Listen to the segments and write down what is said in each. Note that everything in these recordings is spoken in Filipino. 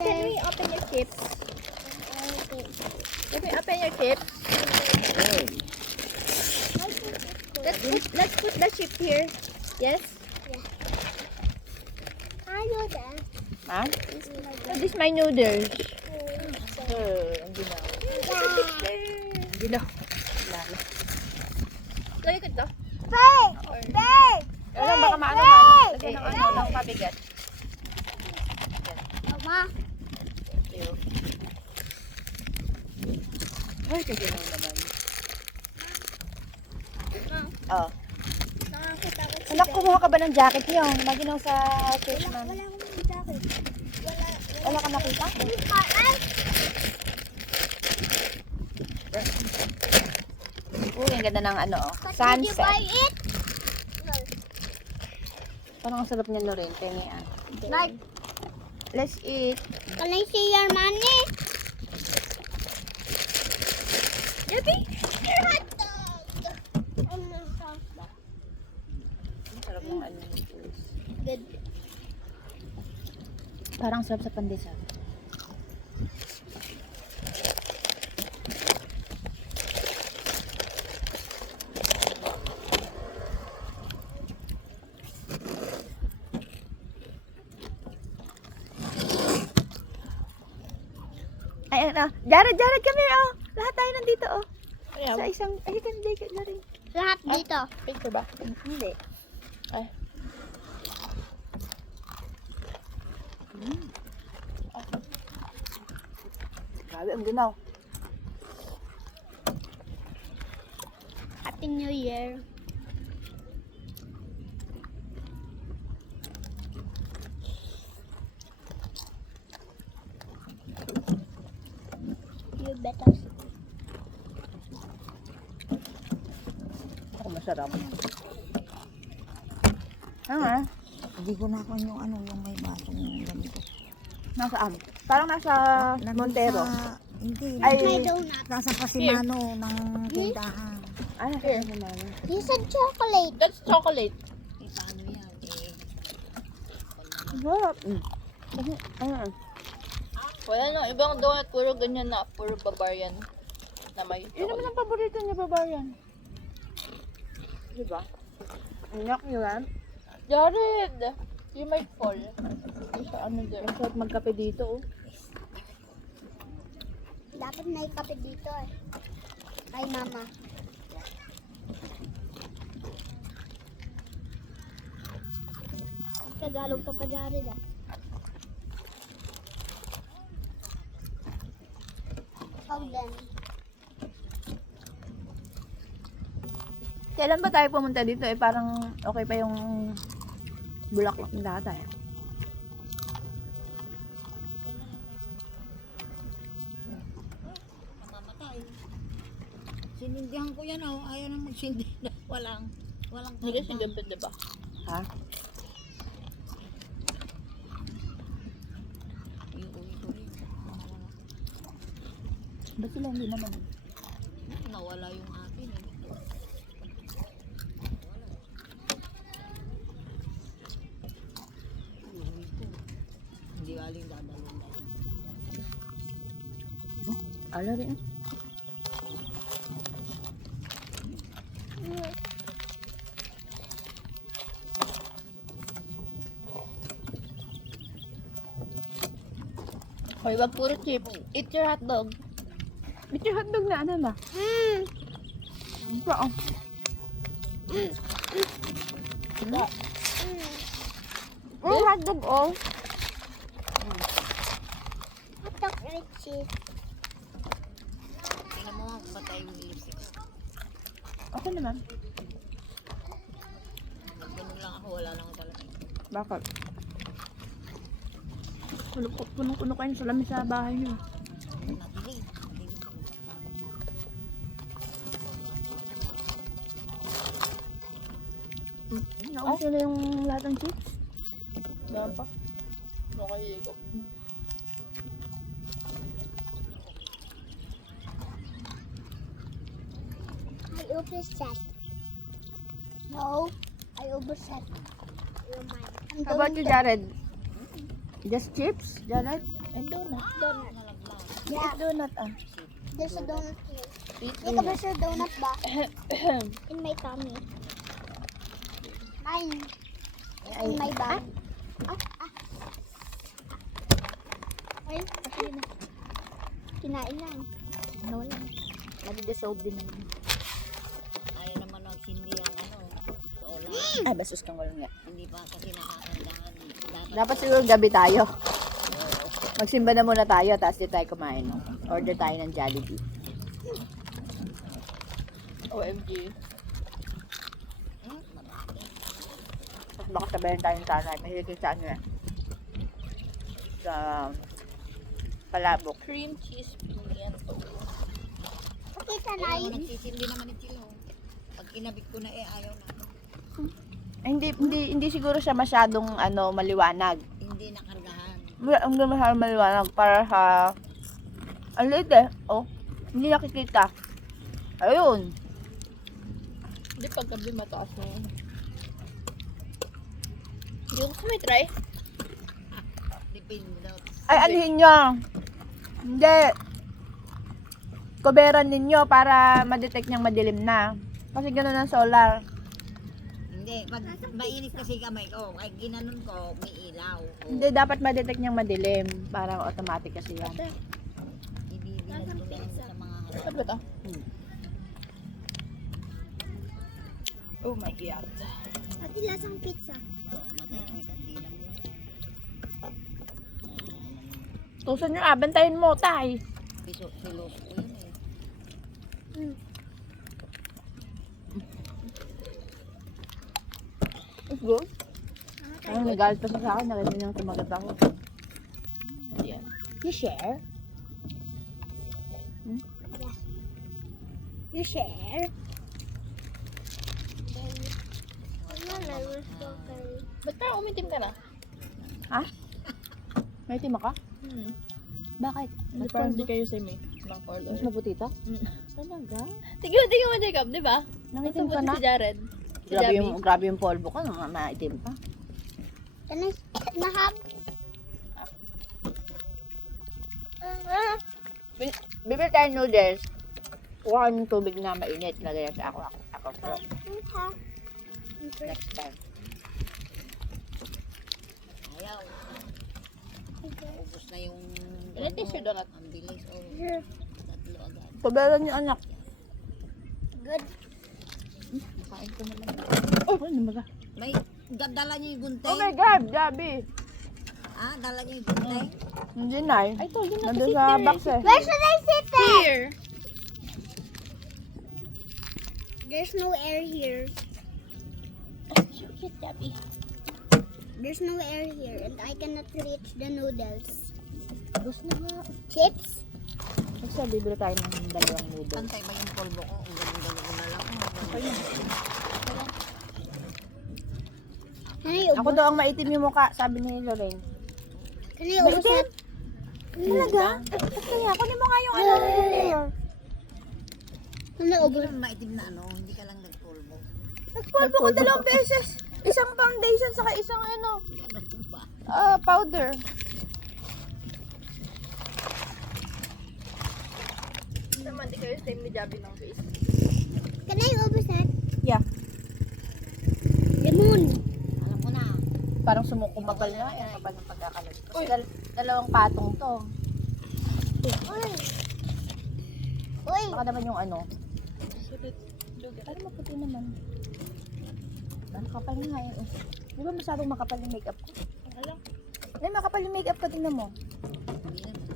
Can we open your chips? Can we open your chips? Let's put the chip here. Yes? I know that. Ma? So this is my noodles. Ang ginaw. Ang ginaw. Lagay ko ito. Babe! Babe! Wala, baka maano na. Lagyan ng ano, ng pabigat. Mama. Thank you. Ay, kaginaw naman. Oh. Nakakatakot si Anak, kumuha ka ba ng jacket niyo? Maginaw sa fish man. Wala akong jacket. Wala ka nakita? Uy, ang ganda ng ano, oh. Did you buy Sunset. it? Parang ang sarap niya no rin. Tingian. Like, Let's eat. can I see your money? Yabi! Your hot dog. Ang sarap ng ano. Good. Parang sarap sa pandesal. Ay, ano. Jared, come here, oh. Lahat tayo nandito, oh. Sa isang, ay, hindi, Jared. Lahat dito. Picture ba? Hindi. Ay. Grabe, ang ginaw. Happy New Year. You better. Ako masarap. Ah, Hindi ko na kung yung ano, yung may basong ganito. nasaan? Parang nasa Nandun Montero. sa- hindi. Ay, My donut. Nasa Pasimano ng tindahan. Ay, here. Ano You said chocolate. That's chocolate. Eh, paano yan? Eh, Sarap. Wala no, ibang donut, puro ganyan na, puro Bavarian na may Yun naman ang paborito niya, Bavarian. Diba? Anak niyo yan. Jared! You might fall. Sa ano dyan. Ang sarap magkape dito, oh. Dapat may kape dito eh. Ay, mama. Tagalog ka pa, Jared ah. How then? Kailan ba tayo pumunta dito eh? Parang okay pa yung bulaklak ng data eh. Mamamatay. Sinindihan ko yan, oh. Ayaw na magsindi. Walang Hindi si Gabit, diba? Ha? Ba't sila hindi naman? Nawala yung atin, eh. Uuwi ko. Hindi aling dadalhin na. Ala rin. Hoy, wag puro chips. Eat your hotdog. Ba't yung hotdog na ano ba? Ito, oh. Oh, hotdog, oh. Hotdog with cheese. Tingnan mo, patay yung isip. Okay naman. Ganun lang ako, wala lang talaga. Bakit? Punong-puno kayo sa lamesa sa bahay niyo. Nabili. Naubos na yung lahat ng chips. Wala pa. Nakahigop. I overset. No, I overset. You're mine. I'm How about going you, Jared? Just chips, Jared? And donut. Nalaglag. Yeah, Donut ah. there's a donut here. Sweet Ika, there's a donut ba? In my tummy. Mine. In my bag. Ay, okay na. Kinain na. Ano lang. Nadi-dissolve din naman. Ayaw naman magsindi ang solar. Ay, basos kang walang nga. Hindi pa kasi nakakandaan. Dapat siguro gabi tayo. Magsimba na muna tayo, tapos di tayo kumain. No? Order tayo ng Jollibee. OMG. Tapos baka sabayan tayo ng tanay. Mahilig sa ano eh. Sa palabok. Cream cheese pimiento. Pakita na Ayaw yun. nagsisindi naman ni Chilo. Pag kinabit ko na ayaw na. Ay, hindi siguro siya masyadong maliwanag. Hindi nakargahan. Ang masyadong maliwanag para sa ang liit eh. Oh, hindi nakikita. Ayun. Hindi pag gabi mataas na yun. Hindi ko gusto may try. Depende daw. Ay, anuhin nyo. Hindi. Kuberan ninyo para ma-detect niyang madilim na. Kasi gano'n ang solar. Hindi, pag mainit kasi kamay ko, kahit ginanon ko, may ilaw. Hindi, dapat ma-detect niyang madilim. Parang automatic kasi yan. Ibibilad ko lang sa mga Ano ba ito? Oh my God. Ati lasang pizza. matay ko, kandila mo. Tusan nyo, bantayin mo, tay. Silos ko yun eh. Let's go. Ay, nagalit pa siya sa akin. Nakita niyang tumagat ako. Yan. You share? You share? Wala, let's go kay... Ba't parang umitim ka na? Ha? May tima ka? Hmm. Bakit? Hindi parang hindi kayo same eh. Ng color. Mas maputi to? Mm. Talaga? Tingnan mo Jacob, di ba? Nangitim ka Ito na? si Jared. Si Grabe yung polvo ko. Maitim pa. Can I nahab? Bibili tayo noodles. Kuha ng tubig na mainit. Lagay sa ako. Next time. Ayaw. Ubus na yung... Ilan t-shirt donut? Ang bilis. Tatlo agad. Pabalan yung anak. Good. Kain ko naman. Oh, ano ba? May dala niyo yung gunting? Oh my God, Gabi. Ah, dala niyo yung gunting? Hindi na eh. I told you not to Nandun sit sa there. box eh. Where should I sit there? Here. There's no air here. Shit, Gabby. There's no air here and I cannot reach the noodles. Gusto na nga. Chips? Kasi bibili tayo ng dalawang noodles. Pantay ba yung polvo ko? Ang galing-galing ko na lang. Can I Ako daw ang maitim yung mukha, sabi ni Lorraine. Can I ubos Maitim? it? Talaga? Kaya, kunin mo nga yung ano layer. Can I Hindi ubos? naman maitim na hindi ka lang nagpolvo. Nagpolvo ko 2 beses. Isang foundation saka isang Ano ba? powder. Naman, di kayo same ni Gabby ng face. Can I ubos it? Yeah. Lemon. Alam ko na. Parang sumukumapal na. Ang kapal ng pagkakalag. Kasi dalawang patong to. Uy. Uy. Baka naman yung ano. Sugar. Parang maputi naman. Ang kapal nga eh. Di ba masyadong makapal yung makeup ko? Alam. Hindi, makapal yung makeup ko. Tingnan mo. Hindi naman.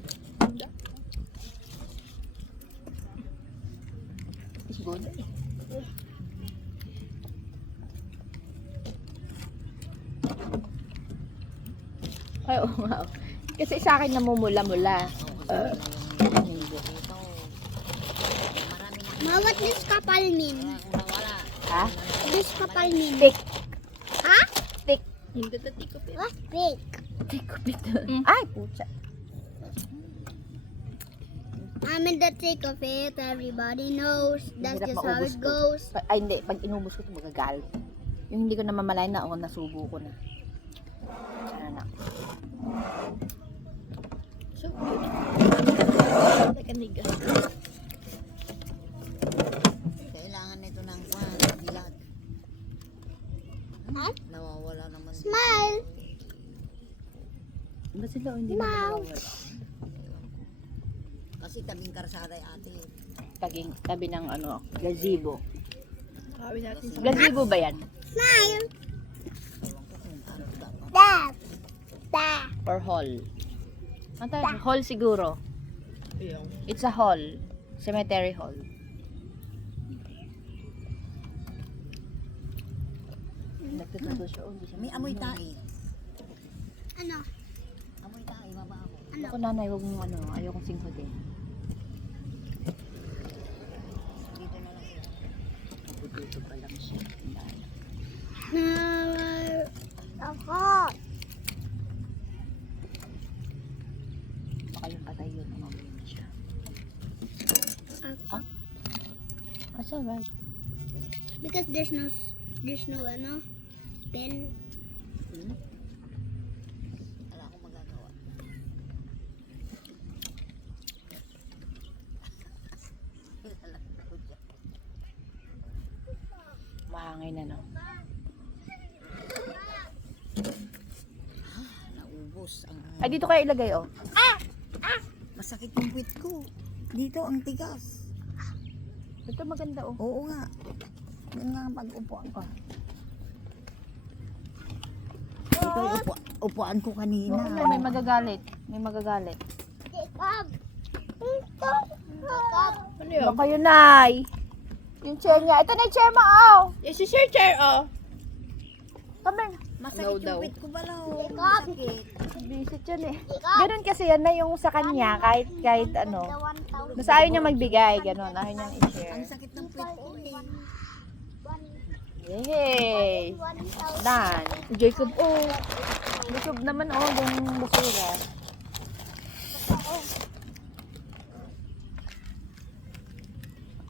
It's good. Ay, oo nga. Kasi sa akin namumula-mula. Oo, kasi wala yung dito. Marami na. Mawat this kapalmin. Kung wala. Ha? This kapalmin. Stick. Ha? Stick. Hindi ka tiko pa. What? Big. Stick ko bito. Ay, pucha. I'm in the thick of it. Everybody knows. That's Hirap just how maubos it ko. goes. Ay, hindi. Pag inubos ko ito, magagalit. Yung hindi ko na mamalay na, nasubo ko na. Ano na. So cute. Like a nigga. Kailangan nito ng bilag. Nawawala naman. Smile. Ba sila o hindi na nawawala? Kasi tabing karsada yung ate. Tabi ng ano, gazebo. Kawin natin sa Gazebo ba yan? Smile. Ewan ko kung ano dapat. Dad. Dad. Or hall? Ano tayo? Hall siguro. yung. It's a hall. Cemetery hall. Nagtututo siya. Oh, hindi siya May amoy tae. Ano? Amoy tae, mabaho. Ano? Ako nanay, huwag mong ano, ayokong singhotin. Dito na lang sila. Napututo pa lang siya. Ako. Baka yung patay yun, umamoy na siya. Ako. That's alright. Because there's no ano, pen. Wala akong magagawa. Mahangin na, no? Naubos ang... Ay, dito kayo ilagay, oh. Masakit yung puwit ko. Dito ang tigas. Ito maganda, oh. Oo nga. Yan nga ang pag-upuan ko. Ito yung upuan ko kanina. Oo, may magagalit. May magagalit. Jacob. Jacob. Ano Ano yun? kayo, Nay? Yung chair niya. Ito na yung chair mo, oh. Yes, si Sir Chair, oh. Come Masakit No yung daw. puwit ko balaw. Jacob. Masakit. Visit yan, eh. Jacob. Ganun kasi yan na yung sa kanya, kahit ano. The 1,000. Basta ayaw niya magbigay, ganun. Ayaw niya i-share. Ang sakit ng puwit ko eh. Yay! 1,000. Dan. Jacob, oh. Jacob naman, oh. Yung basura.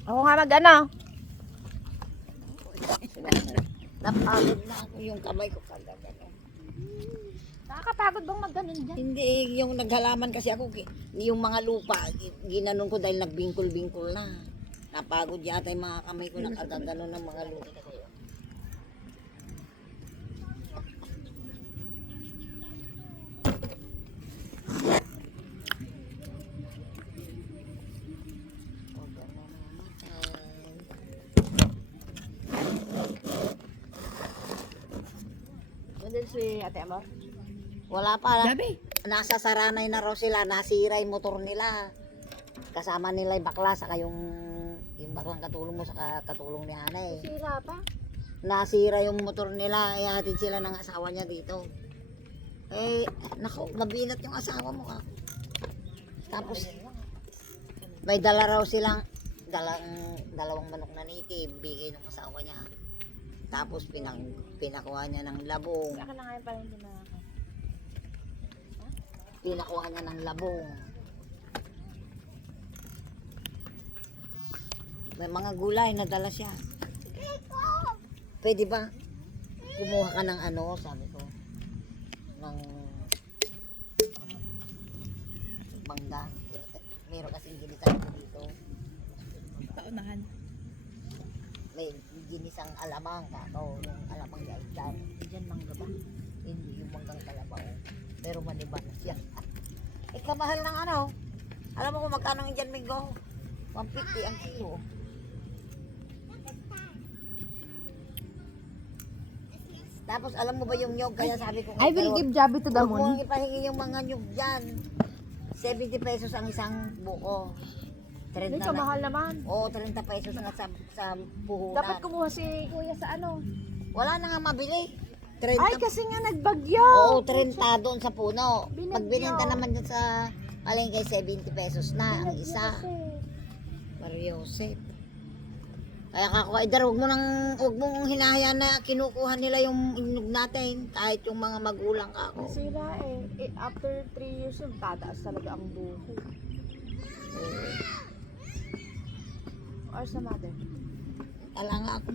Ako nga mag-ano. Napagod na ako yung kamay ko kagagano. Nakakapagod bang mag-ganon dyan? Hindi, yung naghalaman kasi ako, yung mga lupa, ginanon ko dahil nagbingkol-bingkol na. Napagod yata yung mga kamay ko na kagagano ng mga lupa. Nandun si Ate Amor. Wala pa. Gabi. Nasa Saranay na raw sila, nasira yung motor nila. Kasama nila yung bakla, saka yung baklang katulong mo, saka katulong ni Hanay. Sira pa? Nasira yung motor nila, ihatid sila ng asawa niya dito. Eh, naku, mabinat yung asawa mo ka. Tapos, may dala raw silang, dalawang manok na native, bigay ng asawa niya. Tapos, pinakuha niya ng labong. Saka na ngayon pala hindi na. Pinakuha niya ng labong. May mga gulay na dala siya. Pwede ba kumuha ka ng ano, sabi ko, ng mangga. Meron kasing ginisang ko dito. Paunahan. May ginisang alamang kako, yung alamang gaitan. Diyan mangga ba? Hindi yung manggang kalabaw. Pero maniba na siya. Kamahal ng ano. Alam mo kung magkano yung dyan, Migo? 150 ang kilo. Tapos alam mo ba yung nyog? Kaya sabi ko, I will give Jabi to the huwag mo moon. lang ipahingi yung mga nyog dyan. 70 pesos ang isang buko. 30 Medyo mahal naman. Oo, 30 pesos ang sa puhunan. Dapat kumuha si Kuya sa ano. Wala na nga mabili. 30. Ay, kasi nga nagbagyo. Oo, 30 doon sa puno. Binagyo. Pag binenta naman dyan sa palengke, 70 pesos na ang isa. Mariosep. Kaya kako, Idar, huwag mong hinahayaan na kinukuha nila yung inog natin, kahit yung mga magulang kako. Sira eh. After 3 years old, tataas talaga ang buho. Or sa mother. Ala nga ako.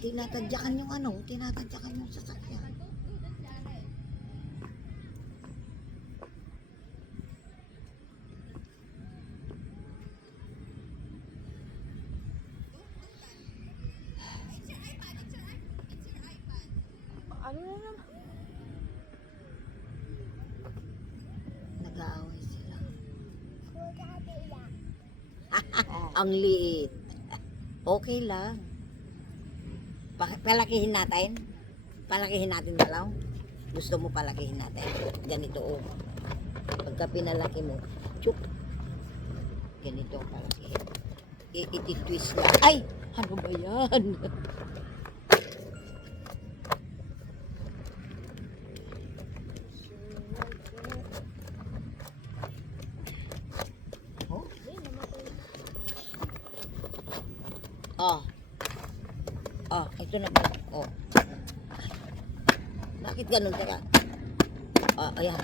tinatadyakan yung ano, tinatadyakan yung sasakyan. Ano na naman? Nag-aaway sila. Ang liit. Okay lang. Palakihin natin. Palakihin natin dalaw. Gusto mo palakihin natin. Ganito oh. Pagka pinalaki mo, chup. Ganito palakihin. Iti-twist lang. Ay! Ano ba yan? Oh. Oh, ito na ba? Oh. Bakit ganun? Teka. Oh, ayan.